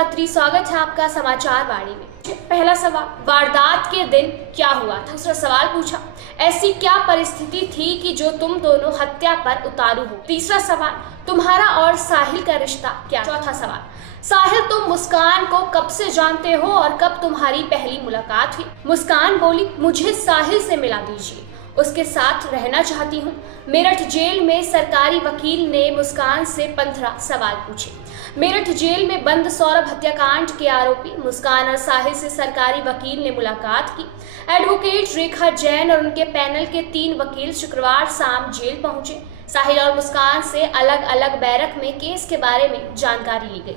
गात्री, स्वागत है आपका समाचार वाणी में। पहला सवाल, वारदात के दिन क्या हुआ था। दूसरा सवाल पूछा, ऐसी क्या परिस्थिति थी कि जो तुम दोनों हत्या पर उतारू हो। तीसरा सवाल, तुम्हारा और साहिल का रिश्ता क्या। चौथा सवाल, साहिल तुम मुस्कान को कब से जानते हो और कब तुम्हारी पहली मुलाकात हुई। मुस्कान बोली, मुझे साहिल से मिला दीजिए, उसके साथ रहना चाहती हूँ। मेरठ जेल में सरकारी वकील ने मुस्कान से 15 सवाल पूछे। मेरठ जेल में बंद सौरभ हत्याकांड के आरोपी मुस्कान और साहिल से सरकारी वकील ने मुलाकात की। एडवोकेट रेखा जैन और उनके पैनल के 3 वकील शुक्रवार शाम जेल पहुंचे। साहिल और मुस्कान से अलग अलग बैरक में केस के बारे में जानकारी ली गई।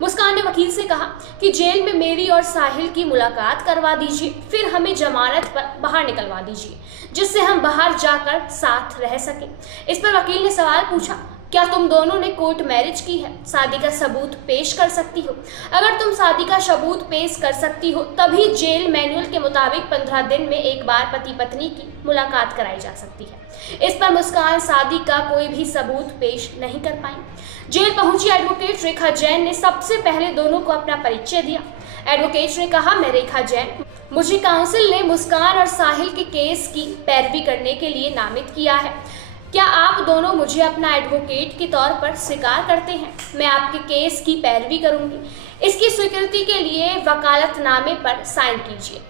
मुस्कान ने वकील से कहा कि जेल में मेरी और साहिल की मुलाकात करवा दीजिए, फिर हमें जमानत पर बाहर निकलवा दीजिए, जिससे हम बाहर जाकर साथ रह सकें। इस पर वकील ने सवाल पूछा, क्या तुम दोनों ने कोर्ट मैरिज की है, शादी का सबूत पेश कर सकती हो। अगर तुम शादी का सबूत पेश कर सकती हो तभी जेल मैनुअल के मुताबिक 15 दिन में एक बार पति पत्नी की मुलाकात कराई जा सकती है। इस पर मुस्कान शादी का कोई भी सबूत पेश नहीं कर पाई। जेल पहुंची एडवोकेट रेखा जैन ने सबसे पहले दोनों को अपना परिचय दिया। एडवोकेट ने कहा, मैं रेखा जैन, मुझे काउंसिल ने मुस्कान और साहिल के केस की पैरवी करने के लिए नामित किया है। क्या आप दोनों मुझे अपना एडवोकेट के तौर पर स्वीकार करते हैं। मैं आपके केस की पैरवी करूंगी। इसकी स्वीकृति के लिए वकालतनामे पर साइन कीजिए।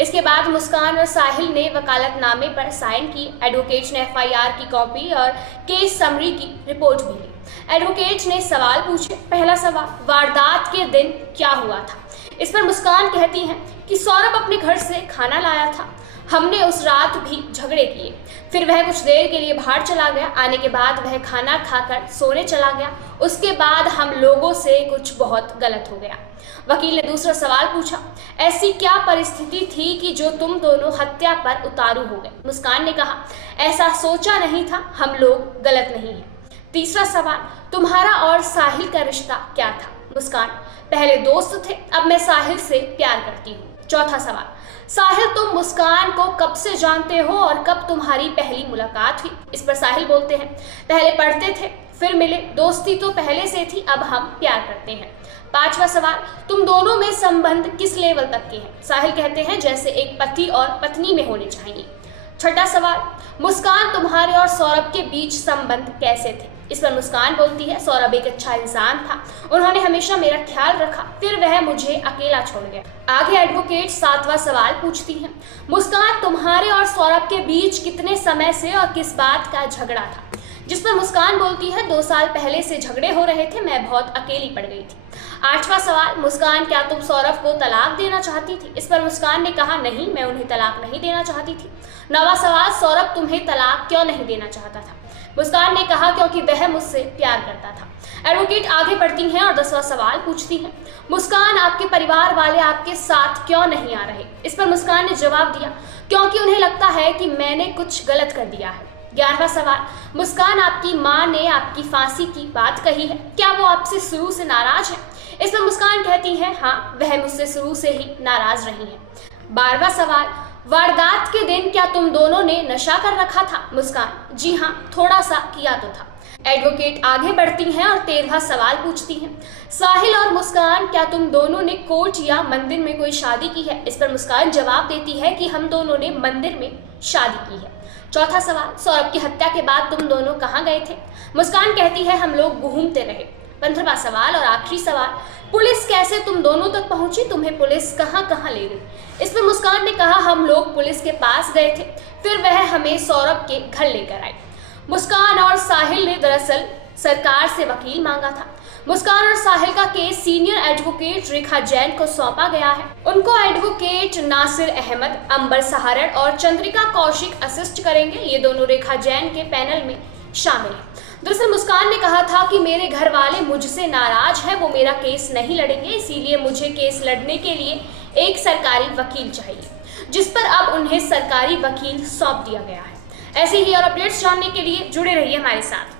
इसके बाद मुस्कान और साहिल ने वकालतनामे पर साइन किए। एडवोकेट ने FIR की कॉपी और केस समरी की रिपोर्ट भी ली। एडवोकेट ने सवाल पूछे। पहला सवाल, वारदात के दिन क्या हुआ था। इस पर मुस्कान कहती हैं कि सौरभ अपने घर से खाना लाया था, हमने उस रात भी झगड़े किए, फिर वह कुछ देर के लिए बाहर चला गया। आने के बाद वह खाना खाकर सोने चला गया। उसके बाद हम लोगों से कुछ बहुत गलत हो गया। वकील ने दूसरा सवाल पूछा, ऐसी क्या परिस्थिति थी कि जो तुम दोनों हत्या पर उतारू हो गए। मुस्कान ने कहा, ऐसा सोचा नहीं था, हम लोग गलत नहीं हैं। तीसरा सवाल, तुम्हारा और साहिल का रिश्ता क्या था। मुस्कान, पहले दोस्त थे, अब मैं साहिल से प्यार करती हूँ। चौथा सवाल, साहिल तुम मुस्कान को कब से जानते हो और कब तुम्हारी पहली मुलाकात हुई। इस पर साहिल बोलते हैं, पहले पढ़ते थे, फिर मिले, दोस्ती तो पहले से थी, अब हम प्यार करते हैं। पांचवा सवाल, तुम दोनों में संबंध किस लेवल तक के हैं। साहिल कहते हैं जैसे एक पति और पत्नी में होने चाहिए। छठा सवाल, मुस्कान तुम्हारे और सौरभ के बीच संबंध कैसे थे। इस पर मुस्कान बोलती है, सौरभ एक अच्छा इंसान था, उन्होंने हमेशा मेरा ख्याल रखा, फिर वह मुझे अकेला छोड़ गया। आगे एडवोकेट 7वां सवाल पूछती हैं, मुस्कान तुम्हारे और सौरभ के बीच कितने समय से और किस बात का झगड़ा था। जिस पर मुस्कान बोलती है, 2 साल पहले से झगड़े हो रहे थे, मैं बहुत अकेली पड़ गई थी। 8वां सवाल, मुस्कान क्या तुम सौरभ को तलाक देना चाहती थी। इस पर मुस्कान ने कहा, नहीं, मैं उन्हें तलाक नहीं देना चाहती थी। 9वां सवाल, सौरभ तुम्हें तलाक क्यों नहीं देना चाहता था। मुस्कान ने कहा, क्योंकि वह मुझसे प्यार करता था। एडवोकेट आगे बढ़ती हैं और 10वां सवाल पूछती हैं, मुस्कान आपके परिवार वाले आपके साथ क्यों नहीं आ रहे। इस पर मुस्कान ने जवाब दिया, क्योंकि उन्हें लगता है कि मैंने कुछ गलत कर दिया है। 11वां सवाल, मुस्कान आपकी माँ ने आपकी फांसी की बात कही है, क्या वो आपसे शुरू से नाराज है। इस पर मुस्कान कहती है, हाँ, वह मुझसे शुरू से ही नाराज रही है। 12वां सवाल, वारदात के दिन क्या तुम दोनों ने नशा कर रखा था। मुस्कान, जी हाँ, थोड़ा सा किया तो था। एडवोकेट आगे बढ़ती हैं और 13वां सवाल पूछती हैं, साहिल और मुस्कान क्या तुम दोनों ने कोर्ट या मंदिर में कोई शादी की है। इस पर मुस्कान जवाब देती है कि हम दोनों ने मंदिर में शादी की है। चौथा सवाल, सौरभ की हत्या के बाद तुम दोनों कहाँ गए थे। मुस्कान कहती है, हम लोग घूमते रहे। 15वां सवाल और आखिरी सवाल, पुलिस कैसे तुम दोनों तक पहुंची, तुम्हें पुलिस कहाँ कहाँ ले गई। इस पर मुस्कान ने कहा, हम लोग पुलिस के पास गए थे, फिर वह हमें सौरभ के घर लेकर आई। मुस्कान और साहिल ने दरअसल सरकार से वकील मांगा था। मुस्कान और साहिल का केस सीनियर एडवोकेट रेखा जैन को सौंपा गया है। उनको एडवोकेट नासिर अहमद, अंबर सहारण और चंद्रिका कौशिक असिस्ट करेंगे। ये दोनों रेखा जैन के पैनल में शामिल हैं। दरअसल मुस्कान ने कहा था कि मेरे घर वाले मुझसे नाराज हैं, वो मेरा केस नहीं लड़ेंगे, इसीलिए मुझे केस लड़ने के लिए एक सरकारी वकील चाहिए, जिस पर अब उन्हें सरकारी वकील सौंप दिया गया है। ऐसे ही और अपडेट्स जानने के लिए जुड़े रहिए हमारे साथ।